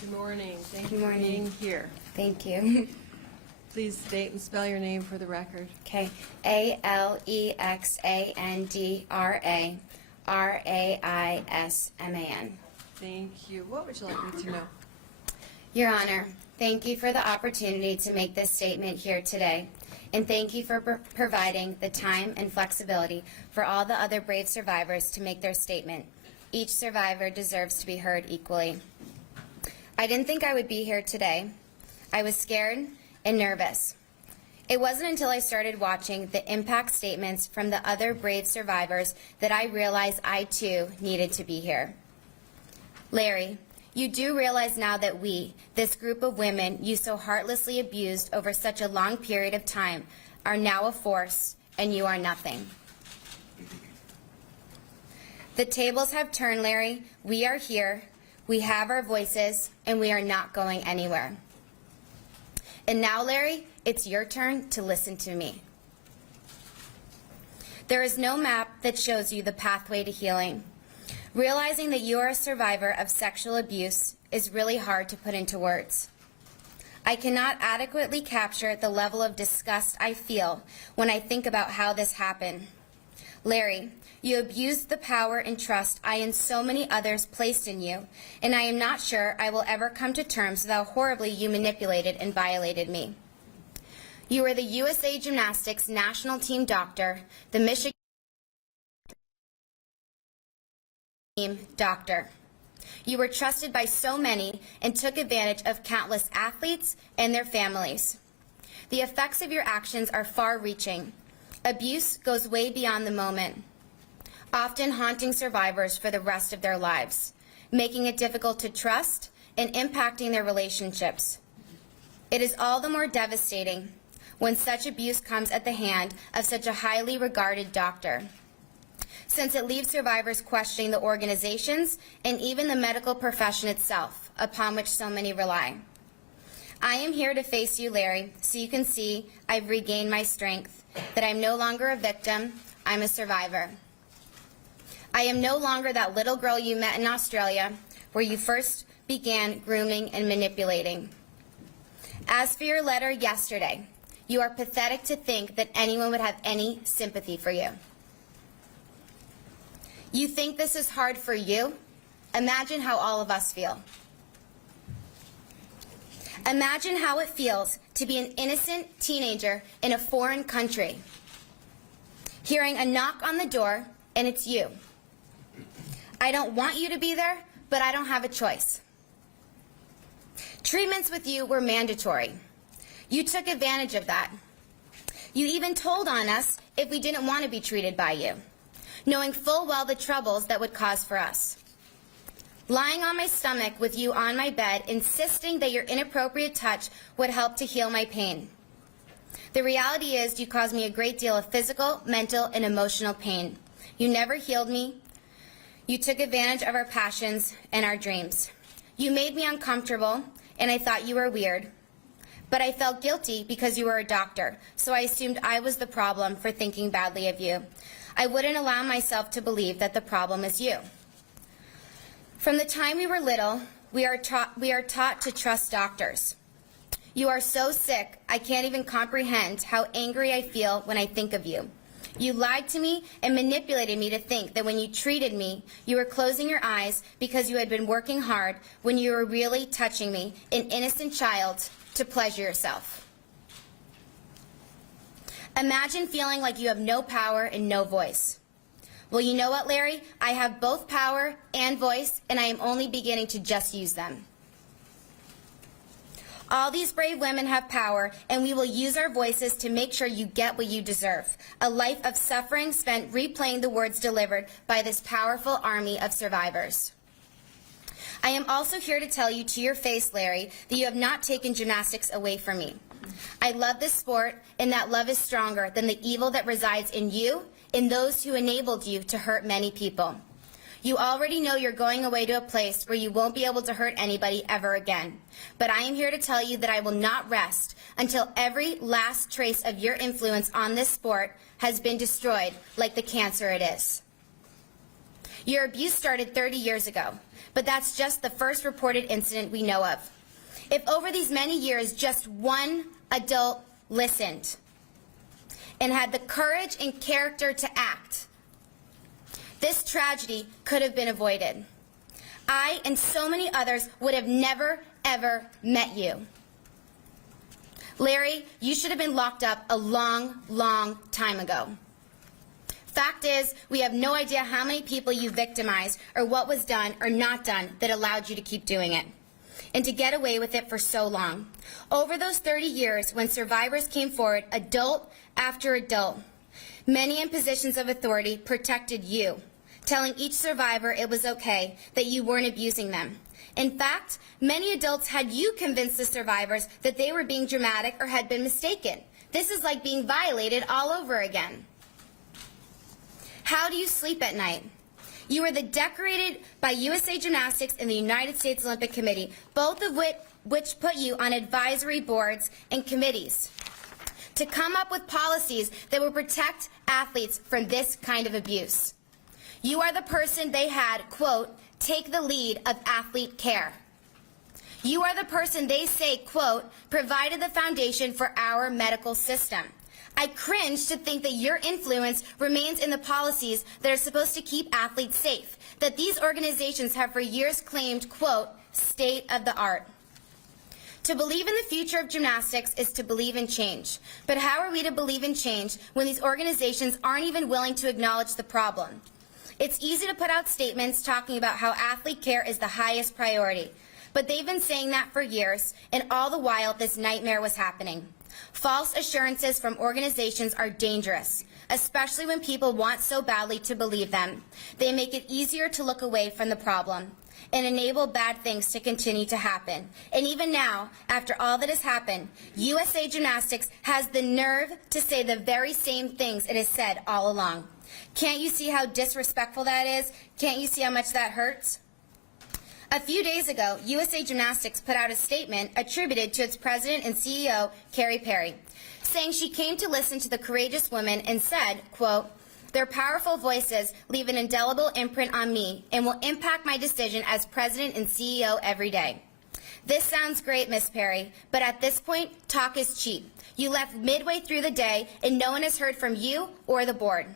Good morning. Thank Good you for morning. being here. Thank you. Please state and spell your name for the record. Okay. Alexandra Thank you. What would you like me to know? Your Honor, thank you for the opportunity to make this statement here today. And thank you for providing the time and flexibility for all the other brave survivors to make their statement. Each survivor deserves to be heard equally. I didn't think I would be here today. I was scared and nervous. It wasn't until I started watching the impact statements from the other brave survivors that I realized I too needed to be here. Larry, you do realize now that we, this group of women you so heartlessly abused over such a long period of time, are now a force and you are nothing. The tables have turned, Larry. We are here, we have our voices, and we are not going anywhere. And now, Larry, it's your turn to listen to me. There is no map that shows you the pathway to healing. Realizing that you are a survivor of sexual abuse is really hard to put into words. I cannot adequately capture the level of disgust I feel when I think about how this happened. Larry, you abused the power and trust I and so many others placed in you, and I am not sure I will ever come to terms with how horribly you manipulated and violated me. You were the USA Gymnastics national team doctor, the Michigan team doctor. You were trusted by so many and took advantage of countless athletes and their families. The effects of your actions are far-reaching. Abuse goes way beyond the moment, often haunting survivors for the rest of their lives, making it difficult to trust and impacting their relationships. It is all the more devastating when such abuse comes at the hand of such a highly regarded doctor, since it leaves survivors questioning the organizations and even the medical profession itself upon which so many rely. I am here to face you, Larry, so you can see I've regained my strength, that I'm no longer a victim, I'm a survivor. I am no longer that little girl you met in Australia where you first began grooming and manipulating. As for your letter yesterday, you are pathetic to think that anyone would have any sympathy for you. You think this is hard for you? Imagine how all of us feel. Imagine how it feels to be an innocent teenager in a foreign country, hearing a knock on the door, and it's you. I don't want you to be there, but I don't have a choice. Treatments with you were mandatory. You took advantage of that. You even told on us if we didn't want to be treated by you, knowing full well the troubles that would cause for us. Lying on my stomach with you on my bed, insisting that your inappropriate touch would help to heal my pain. The reality is you caused me a great deal of physical, mental, and emotional pain. You never healed me. You took advantage of our passions and our dreams. You made me uncomfortable, and I thought you were weird. But I felt guilty because you were a doctor, so I assumed I was the problem for thinking badly of you. I wouldn't allow myself to believe that the problem is you. From the time we were little, we are taught to trust doctors. You are so sick, I can't even comprehend how angry I feel when I think of you. You lied to me and manipulated me to think that when you treated me, you were closing your eyes because you had been working hard when you were really touching me, an innocent child, to pleasure yourself. Imagine feeling like you have no power and no voice. Well, you know what, Larry? I have both power and voice, and I am only beginning to just use them. All these brave women have power, and we will use our voices to make sure you get what you deserve. A life of suffering spent replaying the words delivered by this powerful army of survivors. I am also here to tell you to your face, Larry, that you have not taken gymnastics away from me. I love this sport, and that love is stronger than the evil that resides in you and those who enabled you to hurt many people. You already know you're going away to a place where you won't be able to hurt anybody ever again. But I am here to tell you that I will not rest until every last trace of your influence on this sport has been destroyed like the cancer it is. Your abuse started 30 years ago, but that's just the first reported incident we know of. If over these many years just one adult listened and had the courage and character to act, this tragedy could have been avoided. I and so many others would have never, ever met you. Larry, you should have been locked up a long, long time ago. Fact is, we have no idea how many people you victimized or what was done or not done that allowed you to keep doing it and to get away with it for so long. Over those 30 years, when survivors came forward, adult after adult, many in positions of authority protected you, telling each survivor it was okay, that you weren't abusing them. In fact, many adults had you convince the survivors that they were being dramatic or had been mistaken. This is like being violated all over again. How do you sleep at night? You were decorated by USA Gymnastics and the United States Olympic Committee, both of which put you on advisory boards and committees to come up with policies that would protect athletes from this kind of abuse. You are the person they had, quote, take the lead of athlete care. You are the person they say, quote, provided the foundation for our medical system. I cringe to think that your influence remains in the policies that are supposed to keep athletes safe, that these organizations have for years claimed, quote, state of the art. To believe in the future of gymnastics is to believe in change. But how are we to believe in change when these organizations aren't even willing to acknowledge the problem? It's easy to put out statements talking about how athlete care is the highest priority, but they've been saying that for years, and all the while this nightmare was happening. False assurances from organizations are dangerous, especially when people want so badly to believe them. They make it easier to look away from the problem and enable bad things to continue to happen. And even now, after all that has happened, USA Gymnastics has the nerve to say the very same things it has said all along. Can't you see how disrespectful that is? Can't you see how much that hurts? A few days ago, USA Gymnastics put out a statement attributed to its president and CEO, Carrie Perry, saying she came to listen to the courageous women and said, quote, their powerful voices leave an indelible imprint on me and will impact my decision as president and CEO every day. This sounds great, Miss Perry, but at this point, talk is cheap. You left midway through the day and no one has heard from you or the board.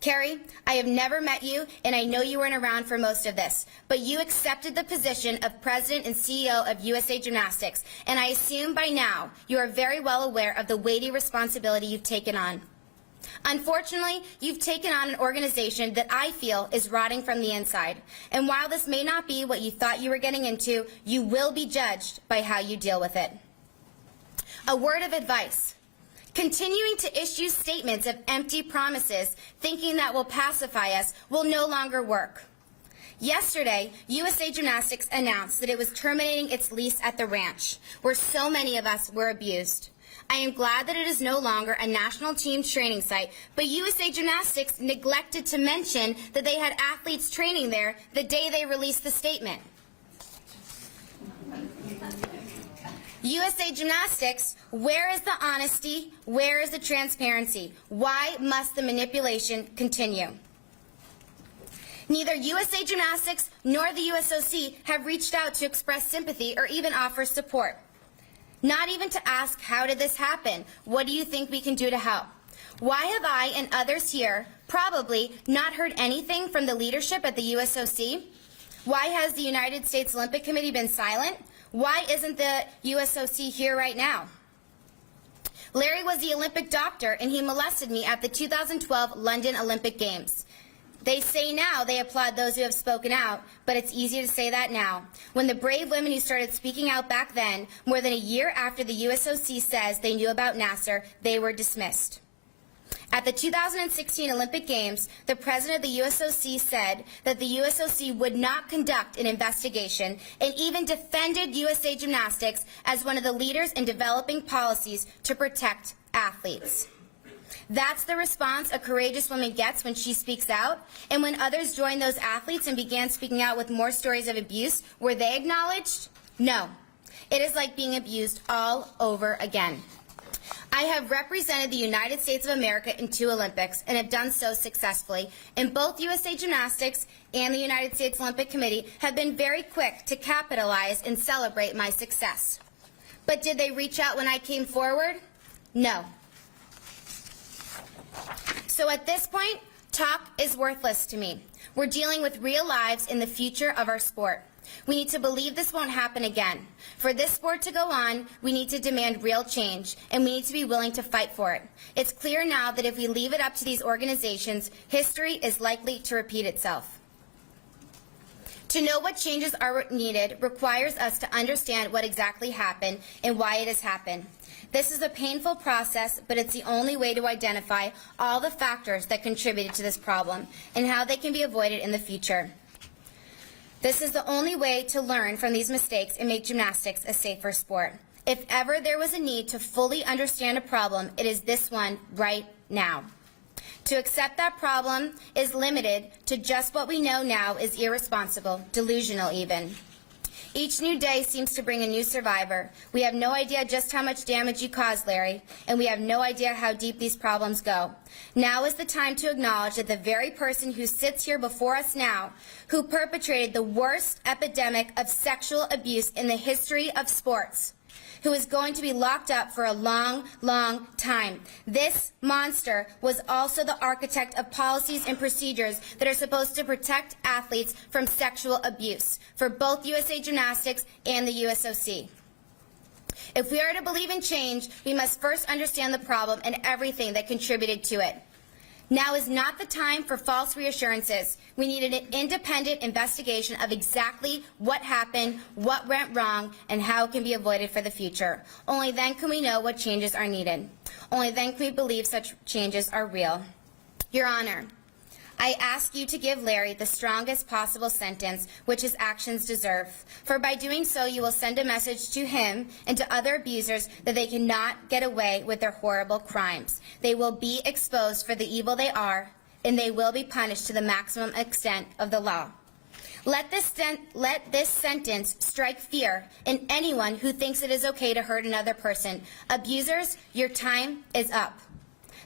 Carrie, I have never met you, and I know you weren't around for most of this, but you accepted the position of President and CEO of USA Gymnastics, and I assume by now you are very well aware of the weighty responsibility you've taken on. Unfortunately, you've taken on an organization that I feel is rotting from the inside, and while this may not be what you thought you were getting into, you will be judged by how you deal with it. A word of advice. Continuing to issue statements of empty promises, thinking that will pacify us, will no longer work. Yesterday, USA Gymnastics announced that it was terminating its lease at the ranch, where so many of us were abused. I am glad that it is no longer a national team training site, but USA Gymnastics neglected to mention that they had athletes training there the day they released the statement. USA Gymnastics, where is the honesty? Where is the transparency? Why must the manipulation continue? Neither USA Gymnastics nor the USOC have reached out to express sympathy or even offer support. Not even to ask, how did this happen? What do you think we can do to help? Why have I and others here probably not heard anything from the leadership at the USOC? Why has the United States Olympic Committee been silent? Why isn't the USOC here right now? Larry was the Olympic doctor, and he molested me at the 2012 London Olympic Games. They say now they applaud those who have spoken out, but it's easy to say that now, when the brave women who started speaking out back then, more than a year after the USOC says they knew about Nassar, they were dismissed. At the 2016 Olympic Games, the president of the USOC said that the USOC would not conduct an investigation and even defended USA Gymnastics as one of the leaders in developing policies to protect athletes. That's the response a courageous woman gets when she speaks out, and when others joined those athletes and began speaking out with more stories of abuse, were they acknowledged? No. It is like being abused all over again. I have represented the United States of America in 2 Olympics and have done so successfully. And both USA Gymnastics and the United States Olympic Committee have been very quick to capitalize and celebrate my success. But did they reach out when I came forward? No. So at this point, talk is worthless to me. We're dealing with real lives in the future of our sport. We need to believe this won't happen again. For this sport to go on, we need to demand real change, and we need to be willing to fight for it. It's clear now that if we leave it up to these organizations, history is likely to repeat itself. To know what changes are needed requires us to understand what exactly happened and why it has happened. This is a painful process, but it's the only way to identify all the factors that contributed to this problem and how they can be avoided in the future. This is the only way to learn from these mistakes and make gymnastics a safer sport. If ever there was a need to fully understand a problem, it is this one right now. To accept that problem is limited to just what we know now is irresponsible, delusional even. Each new day seems to bring a new survivor. We have no idea just how much damage you caused, Larry, and we have no idea how deep these problems go. Now is the time to acknowledge that the very person who sits here before us now, who perpetrated the worst epidemic of sexual abuse in the history of sports, who is going to be locked up for a long, long time. This monster was also the architect of policies and procedures that are supposed to protect athletes from sexual abuse for both USA Gymnastics and the USOC. If we are to believe in change, we must first understand the problem and everything that contributed to it. Now is not the time for false reassurances. We need an independent investigation of exactly what happened, what went wrong, and how it can be avoided for the future. Only then can we know what changes are needed. Only then can we believe such changes are real. Your Honor, I ask you to give Larry the strongest possible sentence which his actions deserve. For by doing so, you will send a message to him and to other abusers that they cannot get away with their horrible crimes. They will be exposed for the evil they are, and they will be punished to the maximum extent of the law. Let this sentence strike fear in anyone who thinks it is okay to hurt another person. Abusers, your time is up.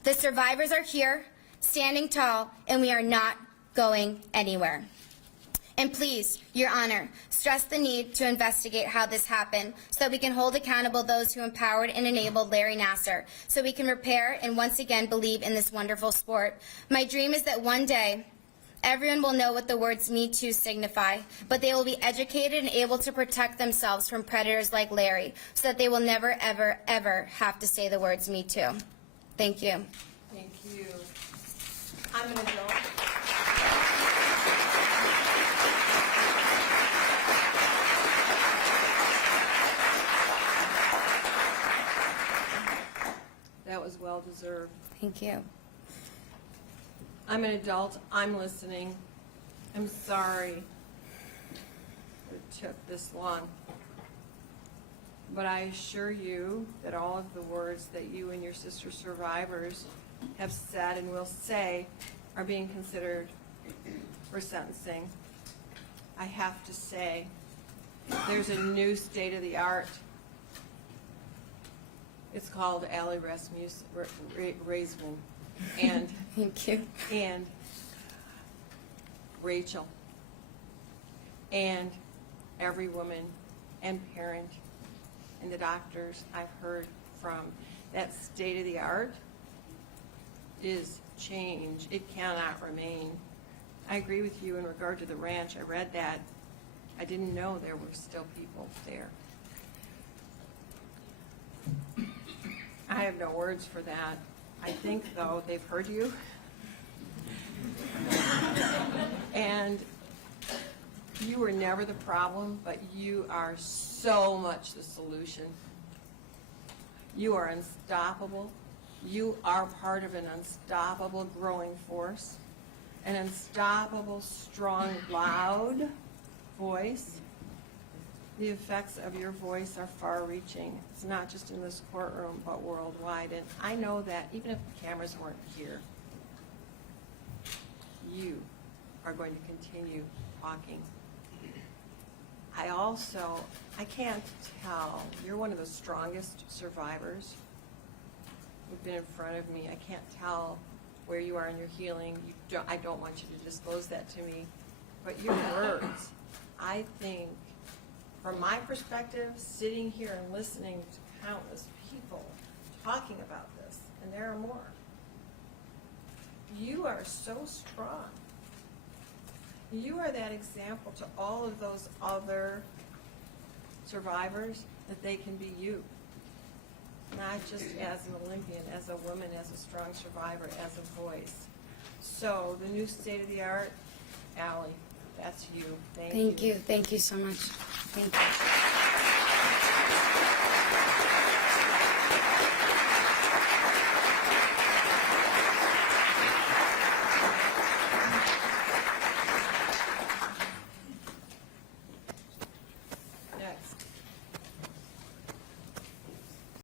The survivors are here, standing tall, and we are not going anywhere. And please, Your Honor, stress the need to investigate how this happened so that we can hold accountable those who empowered and enabled Larry Nassar, so we can repair and once again believe in this wonderful sport. My dream is that one day, everyone will know what the words Me Too signify, but they will be educated and able to protect themselves from predators like Larry, so that they will never, ever, ever have to say the words Me Too. Thank you. Thank you. I'm an adult. That was well deserved. Thank you. I'm an adult. I'm listening. I'm sorry it took this long. But I assure you that all of the words that you and your sister survivors have said and will say are being considered for sentencing. I have to say, there's a new state-of-the-art. It's called Aly Raisman, and Thank you. and Rachel, and every woman and parent and the doctors I've heard from. That state-of-the-art is change. It cannot remain. I agree with you in regard to the ranch. I read that. I didn't know there were still people there. I have no words for that. I think, though, they've heard you. And you were never the problem, but you are so much the solution. You are unstoppable. You are part of an unstoppable growing force, an unstoppable, strong, loud voice. The effects of your voice are far-reaching. It's not just in this courtroom, but worldwide. And I know that even if the cameras weren't here, you are going to continue talking. I can't tell, you're one of the strongest survivors. You've been in front of me. I can't tell where you are in your healing. I don't want you to disclose that to me. But your words, I think, from my perspective, sitting here and listening to countless people talking about this, and there are more, you are so strong. You are that example to all of those other survivors that they can be you. Not just as an Olympian, as a woman, as a strong survivor, as a voice. So the new state of the art, Aly, that's you. Thank you. Thank you so much. Thank you.